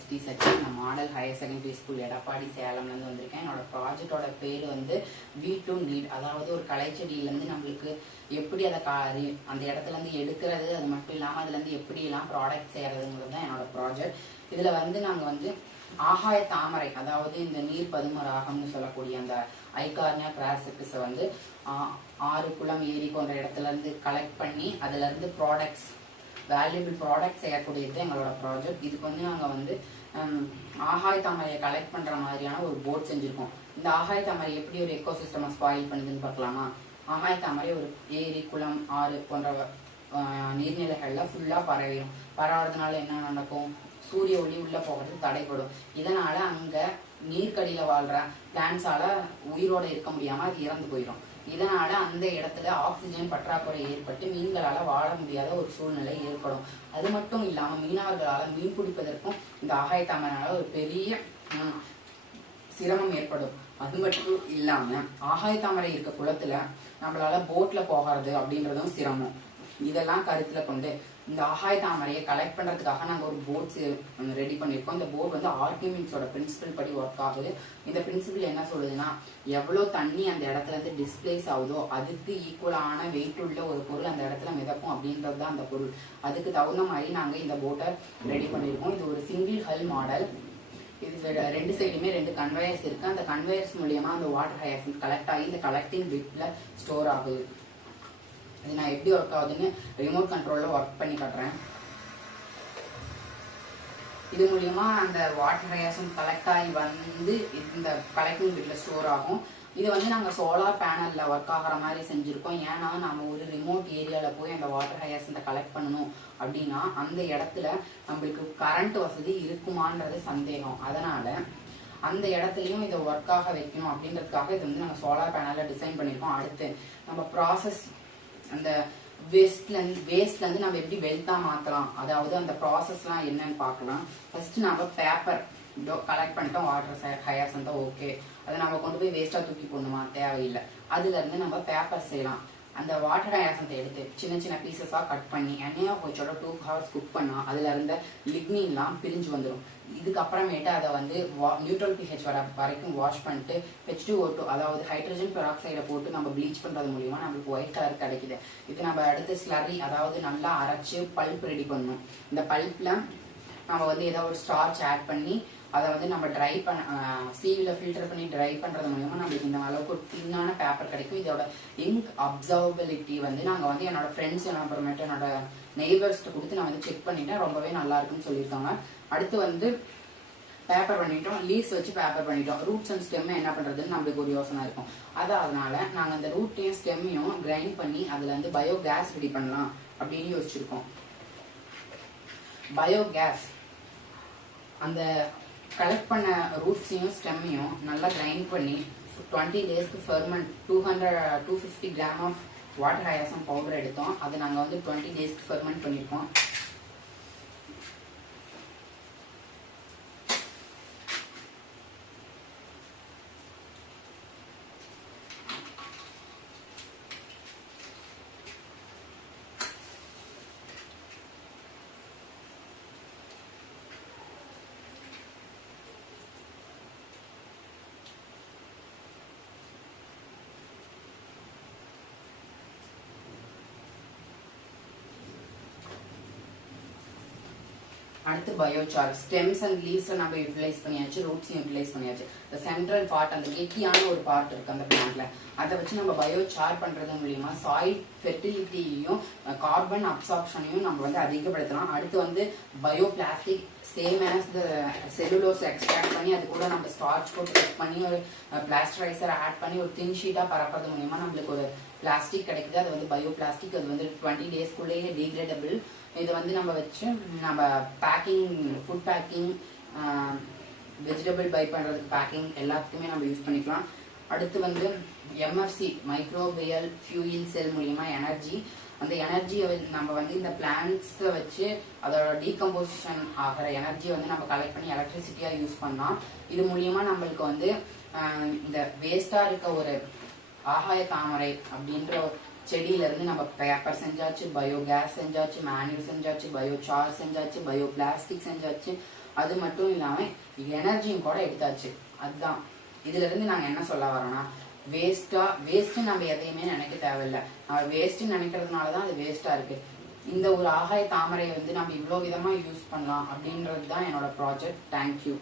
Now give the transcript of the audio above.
ST section. நான் model higher secondary school Edappadi சேலம்லேருந்து வந்திருக்கேன். என்னோட ப்ராஜெக்டோட பேர் வந்து வீ2 நீட். அதாவது ஒரு கலைச்செடியிலேருந்து நம்மளுக்கு எப்படி அதை அந்த இடத்துலேருந்து எடுக்கிறது, அது மட்டும் இல்லாமல் அதுலேருந்து எப்படியெல்லாம் ப்ராடக்ட் செய்கிறதுங்கிறது தான் என்னோட ப்ராஜெக்ட். இதில் வந்து நாங்கள் வந்து ஆகாய தாமரை, அதாவது இந்த நீர் பதும ராகம்னு சொல்லக்கூடிய அந்த ஐகார்னியா கிராசிக்கஸை வந்து 6 குளம் ஏரி போன்ற இடத்துல இருந்து கலெக்ட் பண்ணி அதுல இருந்து ப்ராடக்ட்ஸ், வேல்யூபிள் ப்ராடக்ட் செய்யக்கூடியது எங்களோட ப்ராஜெக்ட். இதுக்கு வந்து நாங்கள் வந்து ஆகாய தாமரையை கலெக்ட் பண்ற மாதிரியான ஒரு போர்ட் செஞ்சிருக்கோம். இந்த ஆகாய தாமரை எப்படி ஒரு எக்கோசிஸ்டமை ஸ்பாயில் பண்ணுதுன்னு பார்க்கலாமா? ஆகாய தாமரை ஒரு ஏரி, குளம், ஆறு போன்ற நீர்நிலைகள்ல ஃபுல்லா பரவிடும். பரவுறதுனால என்ன நடக்கும்? சூரிய ஒளி உள்ள போகிறது தடைப்படும். இதனால அங்க நீர்க்கடியில வாழ்ற பிளான்ஸால உயிரோட இருக்க முடியாம அது இறந்து போயிடும். இதனால அந்த இடத்துல ஆக்சிஜன் பற்றாக்குறை ஏற்பட்டு மீன்களால வாழ முடியாத ஒரு சூழ்நிலை ஏற்படும். அது மட்டும் இல்லாம மீனவர்களால மீன் பிடிப்பதற்கும் இந்த ஆகாய தாமரையால ஒரு பெரிய சிரமம் ஏற்படும். அது மட்டும் இல்லாம ஆகாய தாமரை இருக்க குளத்துல நம்மளால போட்ல போகிறது அப்படின்றதும் சிரமம். இதெல்லாம் கருத்துல கொண்டு இந்த ஆகாய தாமரையை கலெக்ட் பண்றதுக்காக நாங்க ஒரு போட் ரெடி பண்ணிருக்கோம். இந்த போட் வந்து ஆர்கிமின்ஸோட பிரின்சிபல் படி ஒர்க் ஆகுது. இந்த பிரின்சிபல் என்ன சொல்லுதுன்னா, எவ்வளவு தண்ணி அந்த இடத்துல இருந்து டிஸ்பிளேஸ் ஆகுதோ அதுக்கு ஈக்குவலான வெயிட் உள்ள ஒரு பொருள் அந்த இடத்துல மிதக்கும் அப்படின்றது தான் அந்த பொருள். அதுக்கு தகுந்த மாதிரி நாங்க இந்த போட்டை ரெடி பண்ணிருக்கோம். இது ஒரு சிங்கிள் ஹல் மாடல். இது 2 சைடுமே 2 கன்வேயர்ஸ் இருக்கு. அந்த கன்வேயர்ஸ் மூலியமா அந்த வாட்டர் ஹையாசின்த் கலெக்ட் ஆகி இந்த கலெக்டிங் பிட்ல ஸ்டோர் ஆகுது. இது நான் எப்படி ஒர்க் ஆகுதுன்னு ரிமோட் கண்ட்ரோல்ல ஒர்க் பண்ணி காட்டுறேன். இது மூலியமா அந்த வாட்டர் ஹையாசின்த் கலெக்ட் ஆகி வந்து இந்த கலெக்டிங் பிட்ல ஸ்டோர் ஆகும். இது வந்து நாங்கள் சோலார் பேனல்ல ஒர்க் ஆகிற மாதிரி செஞ்சிருக்கோம். ஏன்னா நம்ம ஒரு ரிமோட் ஏரியால போய் அந்த வாட்டர் ஹையாசின்த்தை கலெக்ட் பண்ணணும் அப்படின்னா அந்த இடத்துல நம்மளுக்கு கரண்ட் வசதி இருக்குமான்றது சந்தேகம். அதனால அந்த இடத்துலயும் இதை ஒர்க் ஆக வைக்கணும் அப்படின்றதுக்காக இது வந்து நாங்கள் சோலார் பேனல்ல டிசைன் பண்ணிருக்கோம். அடுத்து நம்ம ப்ராசஸ், அந்த வேஸ்ட்ல இருந்து நம்ம எப்படி வெல்த்தா மாத்தலாம், அதாவது அந்த ப்ராசஸ்லாம் என்னன்னு பார்க்கலாம். ஃபர்ஸ்ட் நம்ம பேப்பர் கலெக்ட் பண்ணிட்டோம், வாட்டர் ஹையாசின்த் ஓகே, அதை நம்ம கொண்டு போய் வேஸ்டா தூக்கி போடணுமா? தேவையில்லை. அதுல இருந்து நம்ம பேப்பர் செய்யலாம். அந்த வாட்டர் ஹையாசின்த்தை எடுத்து சின்ன சின்ன பீசஸா கட் பண்ணி எண்ணெயா போச்சோட 2 hours குக் பண்ணா அதுல இருந்த லிக்னின்லாம் பிரிஞ்சு வந்துடும். இதுக்கப்புறமேட்டு அதை வந்து நியூட்ரல் pH வரைக்கும் வாஷ் பண்ணிட்டு H2O2 அதாவது ஹைட்ரஜன் பெராக்சைடை போட்டு நம்ம ப்ளீச் பண்றது மூலியமா நம்மளுக்கு ஒயிட் கலர் கிடைக்குது. இது நம்ம அடுத்து ஸ்லரி, அதாவது நல்லா அரைச்சு பல்ப் ரெடி பண்ணணும். இந்த பல்ப்ல நம்ம வந்து ஏதாவது ஒரு ஸ்டார்ச் ஆட் பண்ணி அதை வந்து நம்ம ட்ரை சீவில ஃபில்டர் பண்ணி ட்ரை பண்றது மூலமா நம்மளுக்கு இந்த அளவுக்கு ஒரு தின்னான பேப்பர் கிடைக்கும். இதோட இங்க் அப்சர்வபிலிட்டி வந்து நாங்க வந்து என்னோட ஃப்ரெண்ட்ஸ் அப்புறமேட்டு என்னோட நெய்பர்ஸ்ட்டு கொடுத்து நான் வந்து செக் பண்ணிட்டேன். ரொம்பவே நல்லா இருக்குன்னு சொல்லியிருக்காங்க. அடுத்து வந்து பேப்பர் பண்ணிட்டோம், லீவ்ஸ் வச்சு பேப்பர் பண்ணிட்டோம். ரூட்ஸ் அண்ட் ஸ்டெம் என்ன பண்றதுன்னு நம்மளுக்கு ஒரு யோசனை இருக்கும். அதனால நாங்க அந்த ரூட்டையும் ஸ்டெம்மையும் கிரைண்ட் பண்ணி அதுல இருந்து பயோகேஸ் ரெடி பண்ணலாம் அப்படின்னு யோசிச்சிருக்கோம். பயோகேஸ் அந்த கலெக்ட் பண்ண ரூட்ஸையும் ஸ்டெம்மையும் நல்லா கிரைண்ட் பண்ணி 20 daysக்கு ferment 250 gram of water hyacinth powder எடுத்தோம். அதை நாங்கள் வந்து 20 daysக்கு ஃபெர்மெண்ட் பண்ணியிருக்கோம். அடுத்து பயோசார், ஸ்டெம்ஸ் அண்ட் லீவ்ஸ் நம்ம யூட்டிலைஸ் பண்ணியாச்சு, ரூட்ஸ் யூட்டிலைஸ் பண்ணியாச்சு. இந்த சென்ட்ரல் பார்ட், அந்த கெட்டியான ஒரு பார்ட் இருக்கு அந்த பிளான்ட்ல, அதை வச்சு நம்ம பயோசார் பண்றது மூலியமா சாயில் ஃபெர்டிலிட்டியையும் கார்பன் அப்சார்ப்ஷனையும் நம்ம வந்து அதிகப்படுத்தலாம். அடுத்து வந்து பயோ பிளாஸ்டிக், சேம் ஆஸ் த செல்லுலோஸ் எக்ஸ்ட்ராக்ட் பண்ணி அது கூட நம்ம ஸ்டார்ச் போட்டு கட் பண்ணி ஒரு பிளாஸ்டரைசர் ஆட் பண்ணி ஒரு தின் ஷீட்டா பரப்புறது மூலியமா நம்மளுக்கு ஒரு பிளாஸ்டிக் கிடைக்குது. அது வந்து பயோ பிளாஸ்டிக். அது வந்து 20 daysக்குள்ளேயே டீக்ரேடபிள். இதை வந்து நம்ம வச்சு நம்ம பேக்கிங், ஃபுட் பேக்கிங், வெஜிடபிள் பை பண்றதுக்கு பேக்கிங் எல்லாத்துக்குமே நம்ம யூஸ் பண்ணிக்கலாம். அடுத்து வந்து MFC மைக்ரோபியல் ஃபியூயல் செல் மூலியமா எனர்ஜி, அந்த எனர்ஜியை நம்ம வந்து இந்த பிளான்ட்ஸை வச்சு அதோட டீகம்போசிஷன் ஆகிற எனர்ஜியை வந்து நம்ம கலெக்ட் பண்ணி எலக்ட்ரிசிட்டியா யூஸ் பண்ணலாம். இது மூலியமா நம்மளுக்கு வந்து இந்த வேஸ்டா இருக்க ஒரு ஆகாய தாமரை அப்படின்ற செடியில இருந்து நம்ம பேப்பர் செஞ்சாச்சு, பயோ கேஸ் செஞ்சாச்சு, மேன்யூல் செஞ்சாச்சு, பயோ சார் செஞ்சாச்சு, பயோ பிளாஸ்டிக் செஞ்சாச்சு. அது மட்டும் இல்லாம எனர்ஜியும் கூட எடுத்தாச்சு. அதுதான் இதுல இருந்து நாங்க என்ன சொல்ல வரோம்னா, வேஸ்ட் நம்ம எதையுமே நினைக்க தேவையில்லை. நம்ம வேஸ்ட் நினைக்கிறதுனாலதான் அது வேஸ்டா இருக்கு. இந்த ஒரு ஆகாய தாமரையை வந்து நம்ம இவ்வளவு விதமா யூஸ் பண்ணலாம் அப்படின்றது தான் என்னோட ப்ராஜெக்ட். தேங்க்யூ.